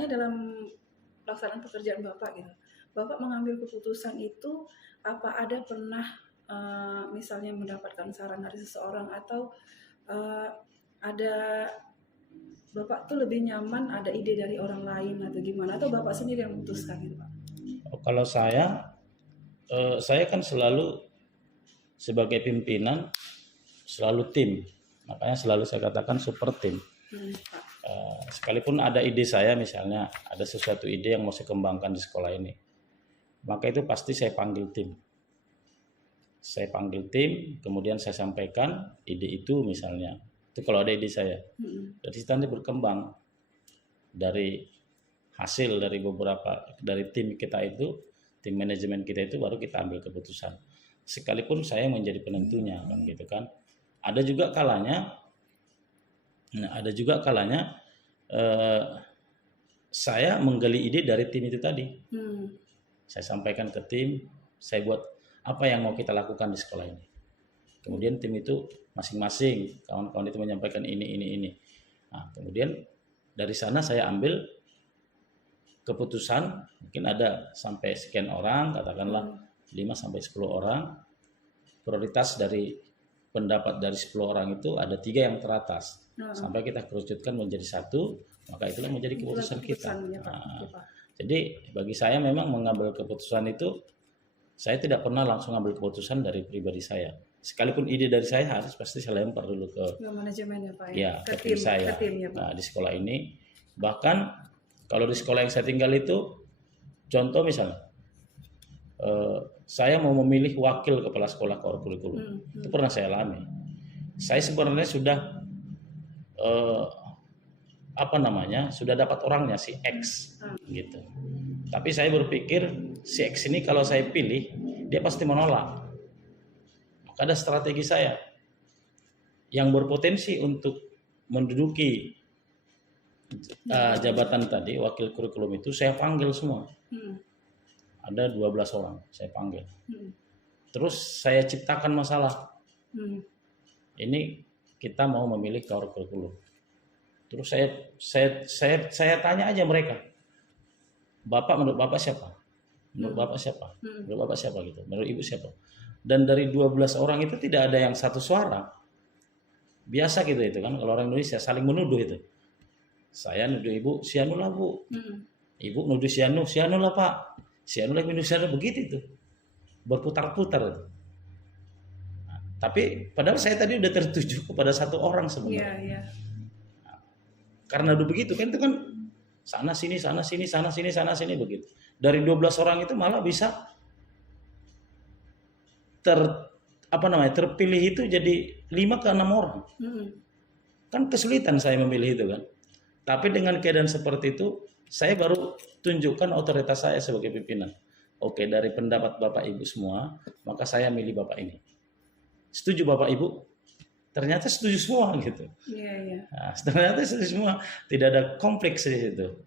misalnya dalam pelaksanaan pekerjaan Bapak gitu, Bapak mengambil keputusan itu apa ada pernah misalnya mendapatkan saran dari seseorang atau ada Bapak tuh lebih nyaman ada ide dari orang lain atau gimana, atau Bapak sendiri yang memutuskan gitu Pak? Kalau saya kan selalu sebagai pimpinan selalu tim, makanya selalu saya katakan super tim. Sekalipun ada ide saya, misalnya ada sesuatu ide yang mau saya kembangkan di sekolah ini, maka itu pasti saya panggil tim. Saya panggil tim, kemudian saya sampaikan ide itu, misalnya itu kalau ada ide saya. Dari situ nanti berkembang dari hasil dari tim kita itu, tim manajemen kita itu, baru kita ambil keputusan. Sekalipun saya menjadi penentunya, kan gitu kan. Ada juga kalanya saya menggali ide dari tim itu tadi. Saya sampaikan ke tim, saya buat apa yang mau kita lakukan di sekolah ini. Kemudian tim itu masing-masing, kawan-kawan itu menyampaikan ini. Nah, kemudian dari sana saya ambil keputusan, mungkin ada sampai sekian orang, katakanlah 5-10 orang. Prioritas dari pendapat dari 10 orang itu ada 3 yang teratas. Sampai kita kerucutkan menjadi 1, maka itulah menjadi keputusan kita. Jadi bagi saya memang mengambil keputusan itu, saya tidak pernah langsung ambil keputusan dari pribadi saya. Sekalipun ide dari saya harus pasti saya lempar dulu ke manajemen ya Pak ya, ke tim saya. Nah, di sekolah ini, bahkan kalau di sekolah yang saya tinggal itu, contoh misalnya, saya mau memilih wakil kepala sekolah kurikulum, itu pernah saya alami. Saya sebenarnya sudah sudah dapat orangnya, si X gitu. Tapi saya berpikir si X ini kalau saya pilih, dia pasti menolak. Maka ada strategi saya yang berpotensi untuk menduduki jabatan tadi, wakil kurikulum itu, saya panggil semua. Ada 12 orang saya panggil. Terus saya ciptakan masalah. Ini kita mau memilih kurikulum. Terus saya tanya aja mereka, menurut Bapak siapa? Menurut Bapak siapa? Menurut Bapak siapa gitu? Menurut Ibu siapa? Dan dari 12 orang itu tidak ada yang satu suara. Biasa gitu itu kan, kalau orang Indonesia saling menuduh itu. Saya nuduh Ibu, Sianu lah Bu. Ibu nuduh Sianu lah Pak. Sianu lagi nuduh Sianu, begitu itu. Berputar-putar itu. Nah, tapi padahal saya tadi udah tertuju kepada satu orang sebenarnya. Nah, karena udah begitu kan, itu kan sana sini begitu. Dari 12 orang itu malah bisa terpilih itu jadi 5 ke 6 orang. Kan kesulitan saya memilih itu kan. Tapi dengan keadaan seperti itu, saya baru tunjukkan otoritas saya sebagai pimpinan. Oke, dari pendapat Bapak Ibu semua, maka saya milih Bapak ini. Setuju Bapak Ibu? Ternyata setuju semua gitu. Nah, ternyata setuju semua. Tidak ada konflik di situ.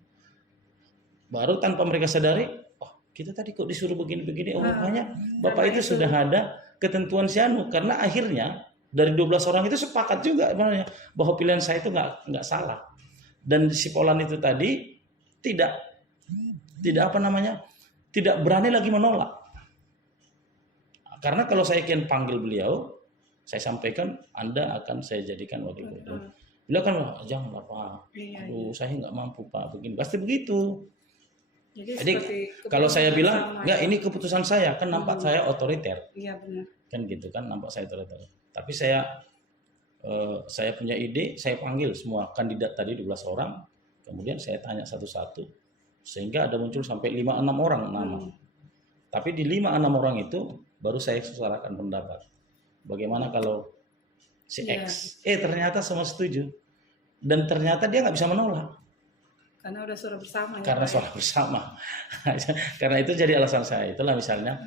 Baru tanpa mereka sadari, oh kita tadi kok disuruh begini-begini, oh rupanya Bapak itu sudah ada ketentuan Sianu. Karena akhirnya dari 12 orang itu sepakat juga bahwa pilihan saya itu nggak salah. Dan si Polan itu tadi tidak berani lagi menolak. Karena kalau saya akan panggil beliau, saya sampaikan Anda akan saya jadikan wakil gubernur. Beliau kan jangan Pak, aduh saya nggak mampu Pak, begini pasti begitu. Jadi kalau saya bilang nggak, ini keputusan saya, kan nampak saya otoriter. Iya benar. Kan gitu kan, nampak saya otoriter. Tapi saya punya ide, saya panggil semua kandidat tadi 12 orang, kemudian saya tanya satu-satu, sehingga ada muncul sampai 5-6 orang nama. Tapi di 5-6 orang itu baru saya suarakan pendapat. Bagaimana kalau si X? Ternyata semua setuju. Dan ternyata dia nggak bisa menolak. Karena udah suara bersama. Karena suara bersama. Karena itu jadi alasan saya. Itulah misalnya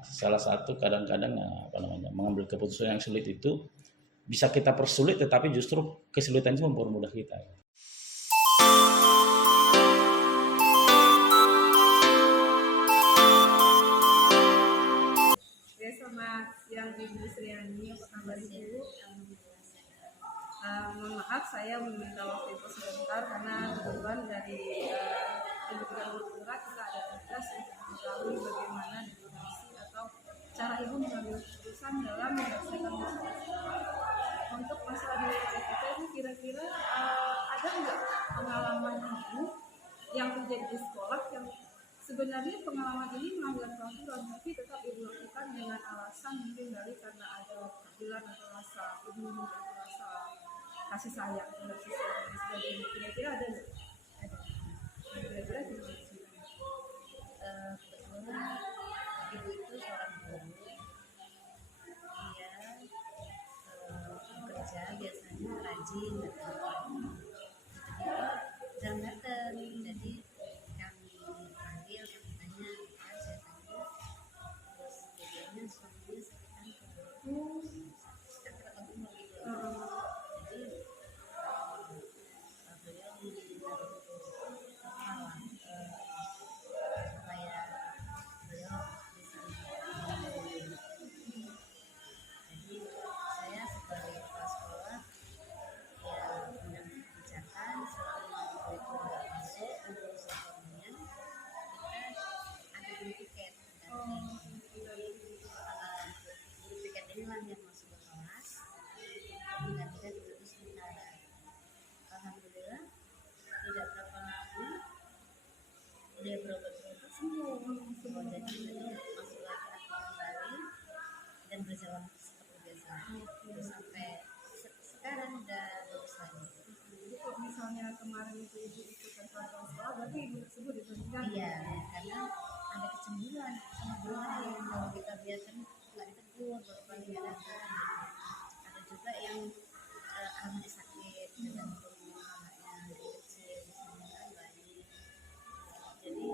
salah satu kadang-kadang mengambil keputusan yang sulit itu bisa kita persulit, tetapi justru kesulitan itu mempermudah kita. Selamat siang Ibu Sriani, apa kabar Ibu? Mohon maaf saya meminta waktu itu sebentar karena kebetulan dari kira-kira kita ada tugas untuk mengetahui bagaimana demokrasi atau cara ibu mengambil keputusan dalam menyelesaikan masalah sekolah. Untuk masalah di kita itu kira-kira ada nggak pengalaman ibu yang terjadi di sekolah yang sebenarnya pengalaman ini melanggar peraturan tapi tetap ibu lakukan dengan alasan mungkin karena ada keadilan atau rasa ibu atau rasa kasih sayang terhadap siswa dan sebagainya. Kira-kira ada nggak? Ada. Kira-kira gimana? Kebetulan ibu itu seorang guru. Dia bekerja biasanya rajin datang. Tiba-tiba jarang datang. Jadi kami panggil, kami tanya, saya tanya, terus jadinya suaminya sakit kanker. Kanker otak umur gitu. Jadi beliau meminta malam supaya beliau bisa menjadi. Jadi saya sebagai kepala sekolah ya mengambil kebijakan selama ibu itu nggak masuk untuk suaminya, kita ada beli tiket ganti. Beli tiket inilah yang masuk ke kelas menggantikan ibu itu sementara. Alhamdulillah tidak berapa lama dia berobat-obat sembuh. Jadi beliau masuk lagi aktif kembali dan berjalan seperti biasa. Terus sampai sekarang udah bagus lagi. Jadi kalau misalnya kemarin itu ibu ikutan peraturan sekolah, berarti ibu tersebut diberhentikan? Iya, karena ada kecemburuan sama guru lain. Kalau kita biarkan nggak ditegur, baru kali nggak datang. Ada juga yang anaknya sakit, tergantung anaknya dari kecil, misalnya kan bayi. Jadi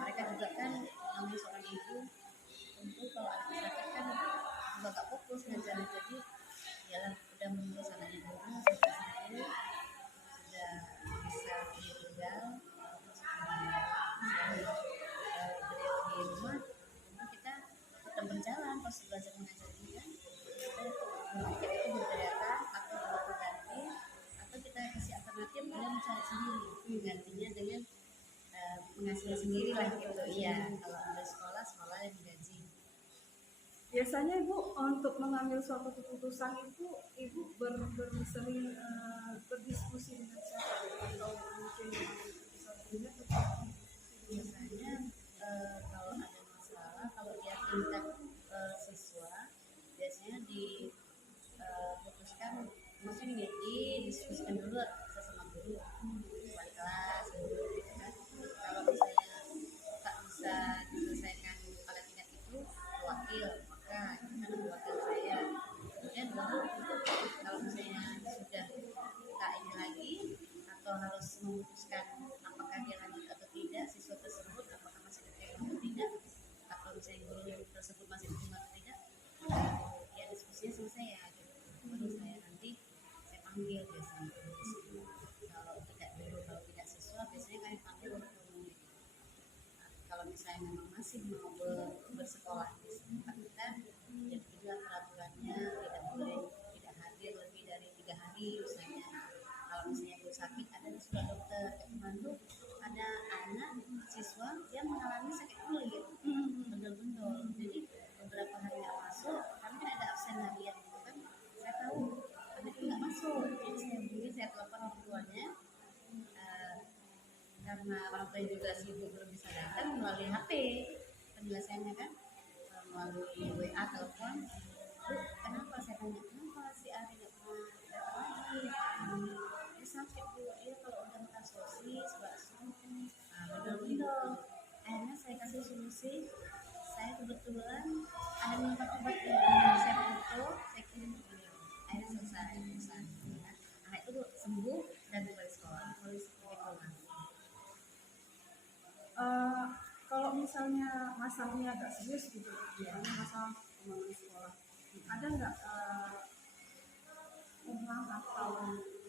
mereka juga kan namanya seorang ibu, tentu kalau anaknya sakit kan juga nggak fokus ngajar. Jadi ya udah mengurus anaknya dulu sampai sembuh, sudah bisa ditinggal. Beliau di rumah, tentu kita tetap berjalan proses belajar mengajar ini kan. Kita itu berdayakan atau kita ganti atau kita kasih alternatif beliau mencari sendiri gantinya dengan menghasilkan sendiri lah gitu. Iya, kalau ada sekolah yang digaji. Biasanya ibu untuk mengambil suatu keputusan itu ibu sering berdiskusi dengan siapa atau mungkin mengambil keputusan sendiri atau Biasanya kalau ada masalah, kalau dia tingkat siswa, biasanya diputuskan, maksudnya didiskusikan dulu sesama guru, wali kelas, guru gitu kan. Kalau misalnya tak bisa diselesaikan pada tingkat itu, wakil, maka itu kan wakil saya. Kemudian guru kalau misalnya sudah tak ini lagi atau harus memutuskan apakah dia lanjut atau tidak siswa tersebut, apakah masih diterima atau tidak, atau misalnya guru tersebut masih diterima atau tidak, ya diskusinya sama saya gitu. Baru saya nanti saya panggil biasanya kalau tidak siswa biasanya kami panggil untuk ngomongin. Kalau misalnya memang masih mau bersekolah di tempat kita, ya beginilah peraturannya, tidak boleh tidak hadir lebih dari 3 hari misalnya. Kalau misalnya ibu sakit, ada surat dokter. Kemarin tuh ada anak siswa yang mengalami sakit kulit, betul-betul. Jadi beberapa hari nggak masuk, kami kan ada absen harian gitu kan. Saya tahu anak itu nggak masuk, jadi saya telepon orang tuanya. Karena orang tua juga sibuk belum bisa datang melalui HP penjelasannya kan, melalui WA telepon. Bu, kenapa saya tanya kenapa si Ari nggak pernah datang lagi? Dia sakit bu, dia kalau udah makan sosis, bakso, betul-betul. Akhirnya saya kasih solusi. Saya kebetulan ada minta obat yang saya foto, saya kirim ke beliau. Akhirnya selesai urusan. Anak itu sembuh dan kembali sekolah. kalau misalnya masalahnya agak serius gitu, misalnya masalah pembangunan sekolah, ada nggak orang atau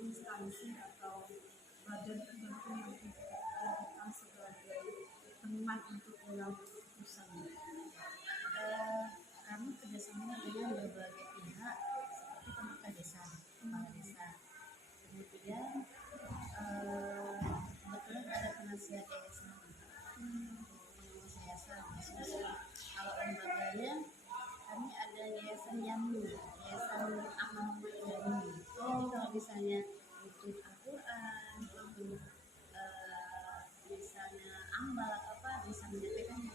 instansi atau badan tertentu yang dijadikan sebagai teman untuk mengambil keputusan? Kami kerjasama dengan berbagai pihak seperti pemerintah desa, kepala desa, kemudian kebetulan ada penasihat yayasan biasa mahasiswa. Kalau lembaganya kami ada yayasan Yamu, yayasan amal Yamu. Jadi kalau misalnya butuh Al-Quran, butuh misalnya ambal atau apa, bisa menyampaikan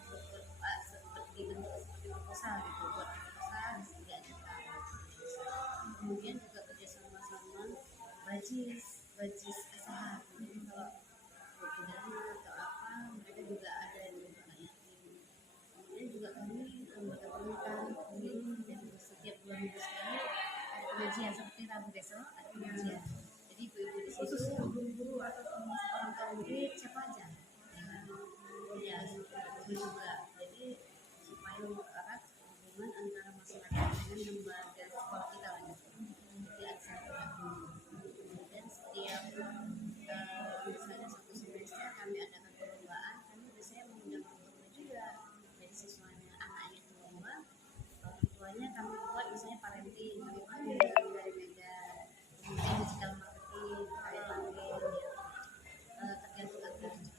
seperti bentuk seperti proposal gitu, buat proposal bisa diajukan. Kemudian juga kerjasama sama Bajis Asahan. Jadi kalau butuh dana atau apa, mereka juga ada di lembaga yatim. Kemudian juga kami lembaga pernikahan, dan setiap bulan minggu sekali ada pengajian seperti Rabu besok ada pengajian. Jadi ibu-ibu di situ Khusus guru-guru atau orang tua murid siapa aja. Ya, itu juga. Jadi supaya erat hubungan antara masyarakat dengan lembaga sekolah kita lah gitu. Jadi ada kemudian setiap misalnya satu semester kami adakan perlombaan, kami biasanya mengundang orang tua juga. Jadi siswanya anaknya itu lomba, orang tuanya kami buat misalnya parenting, kami panggil dari Medan, kemudian digital marketing, kami panggil tergantung acara juga.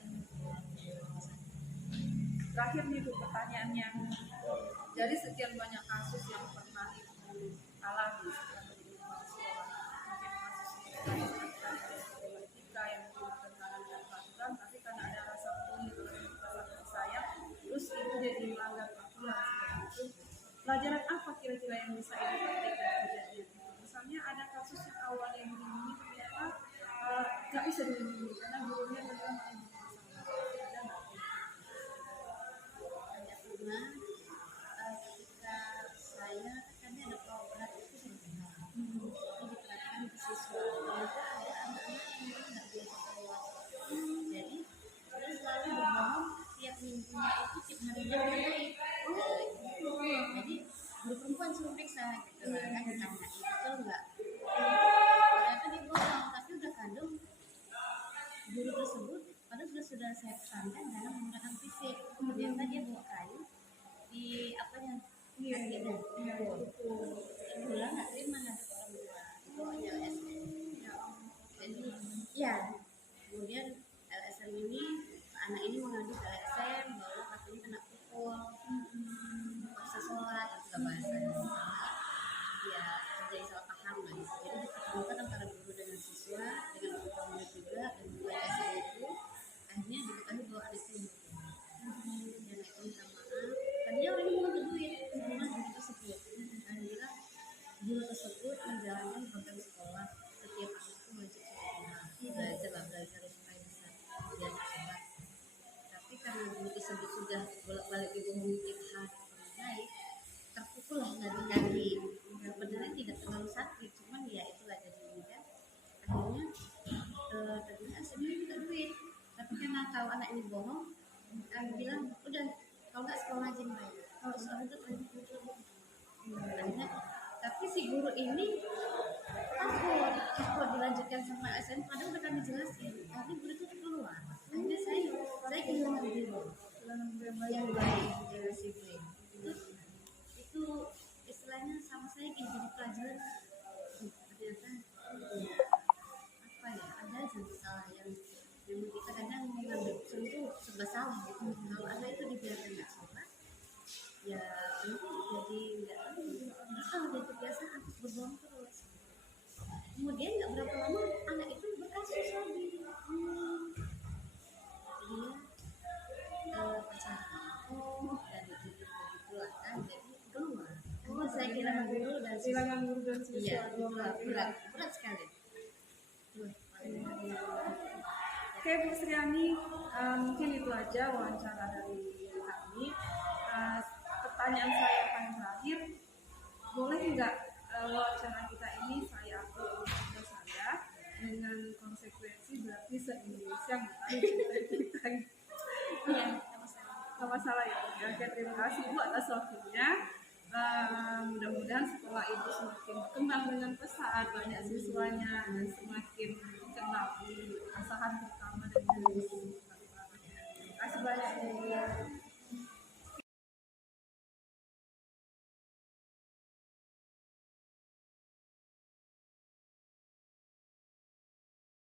terakhir nih Bu, pertanyaan yang dari sekian banyak kasus yang pernah Ibu alami setelah menjadi kepala sekolah, mungkin kasus politika yang mungkin bertentangan dengan peraturan, tapi karena ada rasa peduli, rasa kasih sayang, terus Ibu jadi melanggar peraturan seperti itu. Pelajaran apa kira-kira yang bisa Ibu petik dari kejadian itu? Misalnya ada kasus yang awalnya yang dilindungi ternyata nggak bisa dilindungi karena gurunya ternyata malah Ada pernah ketika saya kami ada program itu sebenarnya itu diterapkan ke siswa, ternyata ada anak-anak yang memang nggak biasa keluar. Jadi dia selalu berbohong tiap minggunya itu tiap harinya naik. Jadi guru perempuan suruh periksa gitu kan, ditanya itu enggak, ternyata dia bohong, tapi udah kandung guru tersebut padahal sudah saya pesankan dalam menggunakan fisik. Ternyata dia bawa kayu di apanya kakinya, pulang nggak terima ngadep orang tua, bawanya LSM. Jadi ya kemudian LSM ini anak ini mengadu ke LSM bahwa kakinya kena pukul, paksa sholat itu bahasanya. Ya terjadi salah paham lah. Jadi dipertemukan antara guru dengan siswa dengan orang tua murid juga, dan juga LSM itu akhirnya diketahui bahwa anak itu dan itu minta maaf. Tadinya orang ini mau duit sama guru tersebut. Alhamdulillah guru tersebut menjalankan program sekolah setiap anak itu wajib sholat, belajar supaya bisa biasa sholat. Tapi karena guru tersebut sudah bolak-balik dibohongi tiap hari dengan baik, terpukul lah dari kaki. Sebenarnya tidak terlalu sakit, cuman ya itulah jadinya kan. Akhirnya tadinya saya minta duit, tapi karena tahu anak ini bohong, kami bilang udah kalau nggak sekolah aja nih, kalau sekolah itu akhirnya. Tapi si guru ini takut dilanjutkan sama SM, padahal udah kami jelasin. Akhirnya guru itu keluar. Akhirnya saya kehilangan guru yang baik, yang disiplin. Itu istilahnya sama saya kayak jadi pelajaran. Ternyata apa ya, ada aja salah yang kita kadang mengambil keputusan itu serba salah gitu. Kalau anak itu dibiarkan nggak sholat, ya nanti jadi nggak salah, dia terbiasa harus berbohong terus. Kemudian nggak berapa lama anak itu berkasus lagi. Dia pacaran dan begitulah kan, jadi keluar. Saya kehilangan guru dan siswa. Iya, berat sekali. Oke Bu Sriani, mungkin itu aja wawancara dari kami. Pertanyaan saya paling terakhir, boleh nggak wawancara kita ini saya upload di channel saya dengan konsekuensi berarti se-Indonesia mengenai kita? Iya, nggak masalah ya. Oke, terima kasih Bu atas waktunya. Mudah-mudahan sekolah Ibu semakin berkembang dengan pesat, banyak siswanya dan semakin